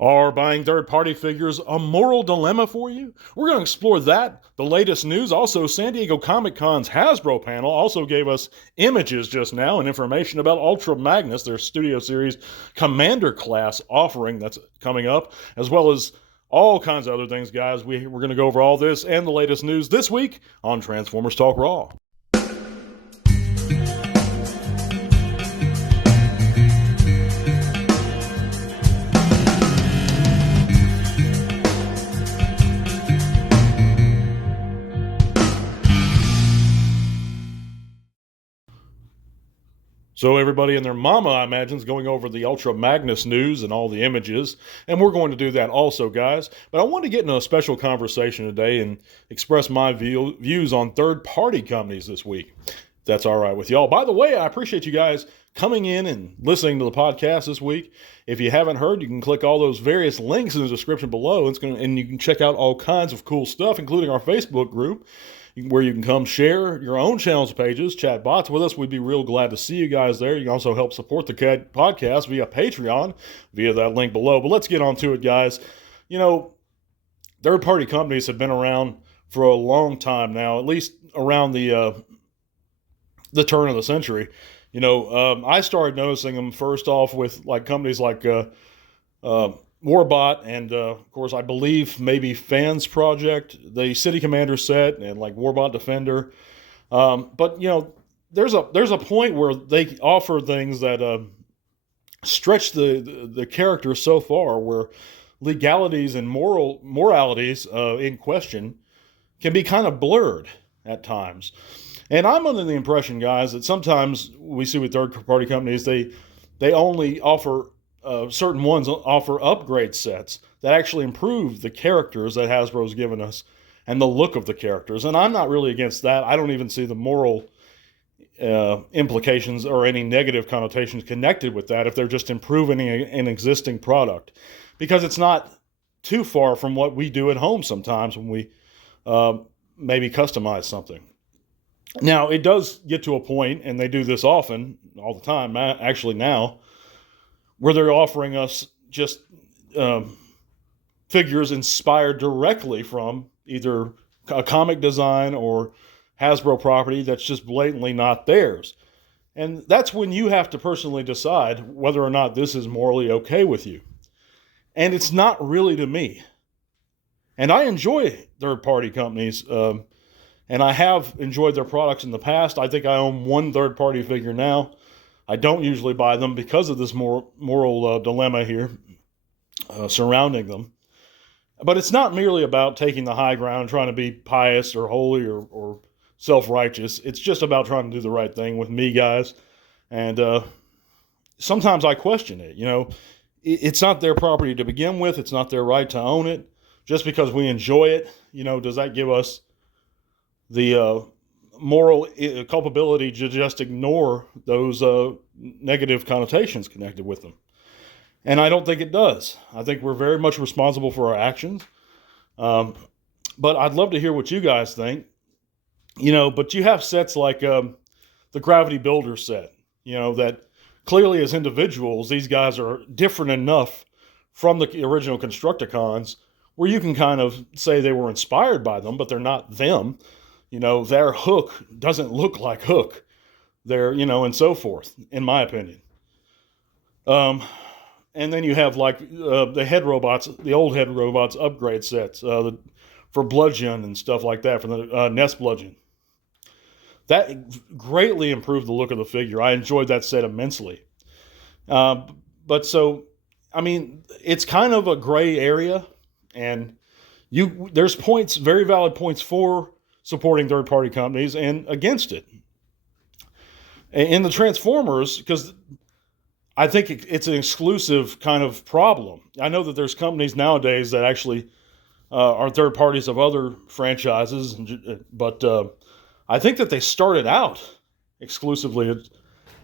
Are buying third-party figures a moral dilemma for you? We're going to explore that, the latest news. Also, San Diego Comic-Con's Hasbro panel also gave us images just now and information about Ultra Magnus, their Studio Series Commander class offering that's coming up, as well as all kinds of other things, guys. We're going to go over all this and the latest news this week on Transformers Talk Raw. So everybody and their mama, I imagine, is going over the Ultra Magnus news and all the images, and we're going to do that also, guys. But I want to get into a special conversation today and express my views on third-party companies this week. If that's all right with y'all. By the way, I appreciate you guys coming in and listening to the podcast this week. If you haven't heard, you can click all those various links in the description below, and you can check out all kinds of cool stuff, including our Facebook group, where you can come share your own channels pages, chat bots with us. We'd be real glad to see you guys there. You can also help support the podcast via Patreon, via that link below. But let's get on to it, guys. You know, third-party companies have been around for a long time now, at least around the turn of the century. You know, I started noticing them first off with like companies like Warbot and, of course, I believe maybe Fans Project, the City Commander set, and like Warbot Defender. But, you know, there's a point where they offer things that stretch the character so far where legalities and moralities in question can be kind of blurred at times. And I'm under the impression, guys, that sometimes we see with third-party companies, they only offer certain ones offer upgrade sets that actually improve the characters that Hasbro's given us and the look of the characters. And I'm not really against that. I don't even see the moral implications or any negative connotations connected with that if they're just improving an existing product. Because it's not too far from what we do at home sometimes when we maybe customize something. Now, it does get to a point, and they do this often, all the time, actually now, where they're offering us just figures inspired directly from either a comic design or Hasbro property that's just blatantly not theirs. And that's when you have to personally decide whether or not this is morally okay with you. And it's not really to me. And I enjoy third-party companies, and I have enjoyed their products in the past. I think I own one third-party figure now. I don't usually buy them because of this moral dilemma here surrounding them. But it's not merely about taking the high ground, trying to be pious or holy or self-righteous. It's just about trying to do the right thing with me, guys. And sometimes I question it. You know, it's not their property to begin with. It's not their right to own it. Just because we enjoy it, you know, does that give us the moral culpability to just ignore those negative connotations connected with them? And I don't think it does. I think we're very much responsible for our actions. But I'd love to hear what you guys think. You know, but you have sets like the Gravity Builder set, you know, that clearly as individuals, these guys are different enough from the original Constructicons where you can kind of say they were inspired by them, but they're not them. You know, their Hook doesn't look like Hook. They're, you know, and so forth, in my opinion. And then you have like the head robots, the old head robots upgrade sets for Bludgeon and stuff like that, for the Nest Bludgeon. That greatly improved the look of the figure. I enjoyed that set immensely. But so, I mean, it's kind of a gray area, and there's points, very valid points for supporting third-party companies and against it. In the Transformers, because I think it's an exclusive kind of problem. I know that there's companies nowadays that actually are third parties of other franchises, but I think that they started out exclusively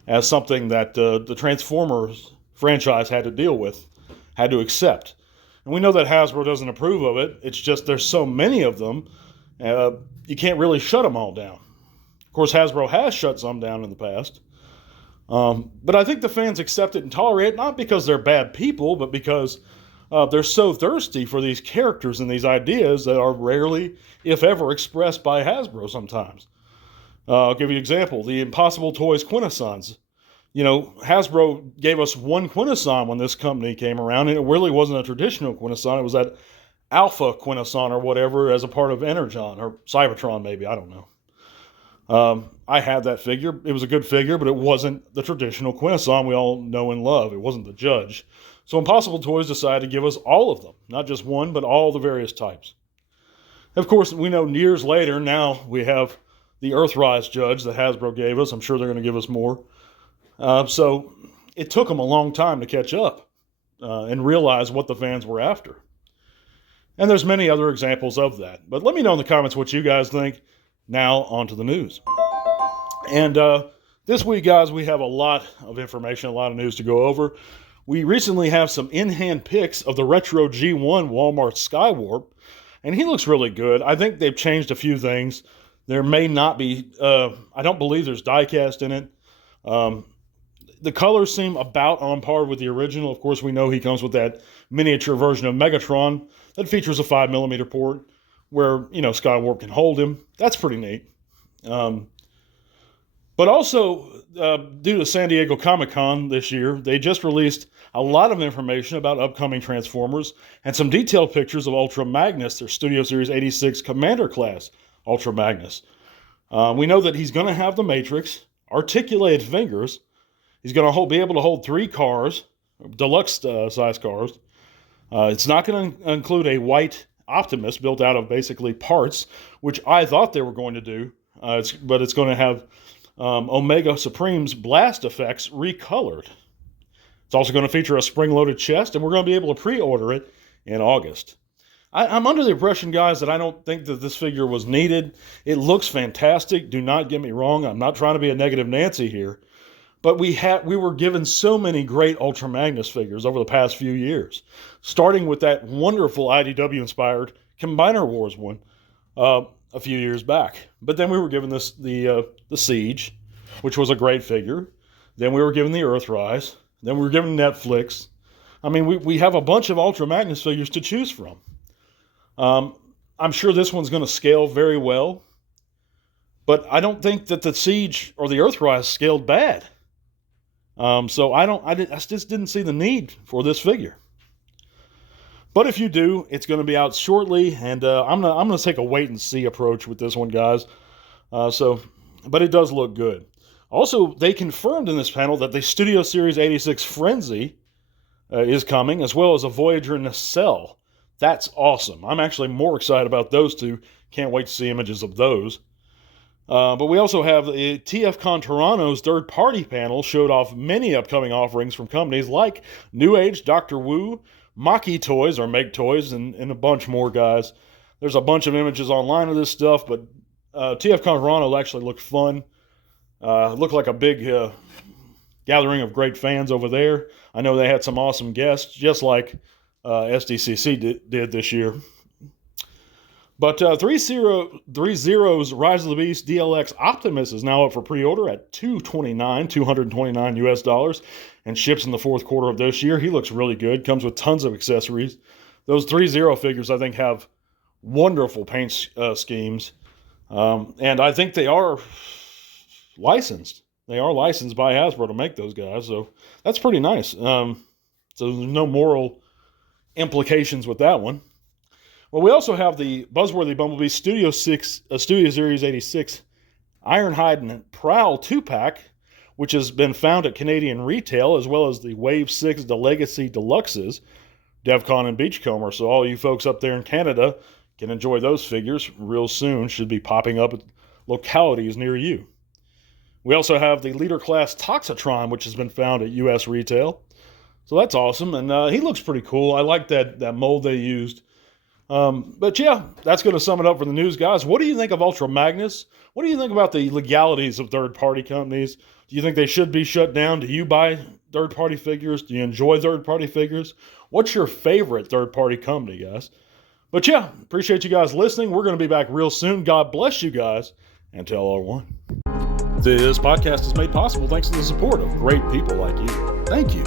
as something that the Transformers franchise had to deal with, had to accept. And we know that Hasbro doesn't approve of it. It's just there's so many of them, you can't really shut them all down. Of course, Hasbro has shut some down in the past. But I think the fans accept it and tolerate it, not because they're bad people, but because They're so thirsty for these characters and these ideas that are rarely, if ever, expressed by Hasbro sometimes. I'll give you an example. The Impossible Toys Quintessons. Hasbro gave us one Quintesson when this company came around, and it really wasn't a traditional Quintesson. It was that Alpha Quintesson or whatever as a part of Energon, or Cybertron maybe, I don't know. I had that figure. It was a good figure, but it wasn't the traditional Quintesson we all know and love. It wasn't the Judge. So Impossible Toys decided to give us all of them, not just one, but all the various types. Of course, we know years later, now we have the Earthrise Judge that Hasbro gave us. I'm sure they're going to give us more. So it took them a long time to catch up and realize what the fans were after. And there's many other examples of that. But let me know in the comments what you guys think. Now, on to the news. And this week, guys, we have a lot of information, a lot of news to go over. We recently have some in-hand pics of the Retro G1 Walmart Skywarp, and he looks really good. I think they've changed a few things. There may not be, I don't believe there's die-cast in it. The colors seem about on par with the original. Of course, we know he comes with that miniature version of Megatron that features a 5mm port where, Skywarp can hold him. That's pretty neat. But also, due to San Diego Comic-Con this year, they just released a lot of information about upcoming Transformers and some detailed pictures of Ultra Magnus, their Studio Series 86 Commander Class Ultra Magnus. We know that he's going to have the Matrix, articulated fingers. He's going to be able to hold 3 cars, deluxe size cars. It's not going to include a white Optimus built out of basically parts, which I thought they were going to do. But it's going to have Omega Supreme's blast effects recolored. It's also going to feature a spring-loaded chest, and we're going to be able to pre-order it in August. I'm under the impression, guys, that I don't think that this figure was needed. It looks fantastic. Do not get me wrong. I'm not trying to be a negative Nancy here. But we were given so many great Ultra Magnus figures over the past few years, starting with that wonderful IDW-inspired Combiner Wars one a few years back. But then we were given the Siege, which was a great figure. Then we were given the Earthrise. Then we were given Netflix. I mean, we have a bunch of Ultra Magnus figures to choose from. I'm sure this one's going to scale very well, but I don't think that the Siege or the Earthrise scaled bad. So I just didn't see the need for this figure. But if you do, it's going to be out shortly, and I'm gonna take a wait and see approach with this one, guys. But it does look good. Also, they confirmed in this panel that the Studio Series 86 Frenzy is coming, as well as a Voyager Nacelle. That's awesome. I'm actually more excited about those two. Can't wait to see images of those. But we also have the TFCon Toronto's third-party panel showed off many upcoming offerings from companies like New Age, Dr. Wu, Maki Toys, or Meg Toys, and a bunch more, guys. There's a bunch of images online of this stuff, but TFCon Toronto actually looked fun. Looked like a big gathering of great fans over there. I know they had some awesome guests, just like SDCC did this year. But 3-Zero's Rise of the Beast DLX Optimus is now up for pre-order at $229 US, and ships in the fourth quarter of this year. He looks really good. Comes with tons of accessories. Those 3-Zero figures, I think, have wonderful paint schemes. And I think they are licensed. They are licensed by Hasbro to make those guys. So that's pretty nice. So there's no moral implications with that one. Well, we also have the Buzzworthy Bumblebee Studio Series 86 Ironhide and Prowl 2-pack, which has been found at Canadian retail, as well as the Wave 6 The Legacy Deluxes, DevCon and Beachcomber. So all you folks up there in Canada can enjoy those figures real soon. Should be popping up at localities near you. We also have the Leader Class Toxitron, which has been found at U.S. retail. So that's awesome, and he looks pretty cool. I like that mold they used. But yeah, that's going to sum it up for the news, guys. What do you think of Ultra Magnus? What do you think about the legalities of third-party companies? Do you think they should be shut down? Do you buy third-party figures? Do you enjoy third-party figures? What's your favorite third-party company, guys? But yeah, appreciate you guys listening. We're going to be back real soon. God bless you guys, and tell all one. This podcast is made possible thanks to the support of great people like you. Thank you.